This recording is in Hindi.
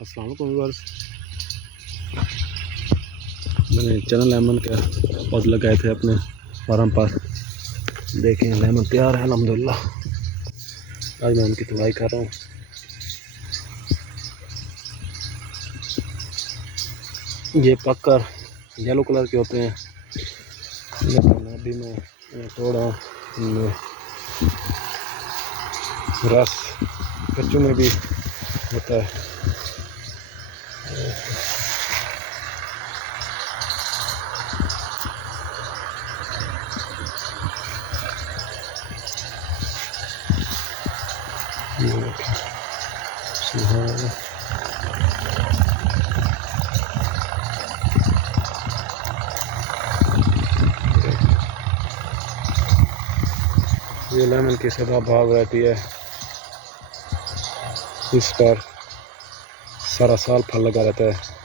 अस्सलाम वालेकुम व्यूअर्स। मैंने चना लेमन के पौधे लगाए थे अपने फार्म पर। देखें लेमन तैयार है अल्हम्दुलिल्लाह। आज मैं उनकी तुड़ाई कर रहा हूँ। ये पककर येलो कलर के होते हैं, लेकिन अभी मैं तोड़ा इनमें रस कच्चों में भी होता है। ये लेमन की सदाबहार रहती है, इस पर सारा साल फल लगा रहता है।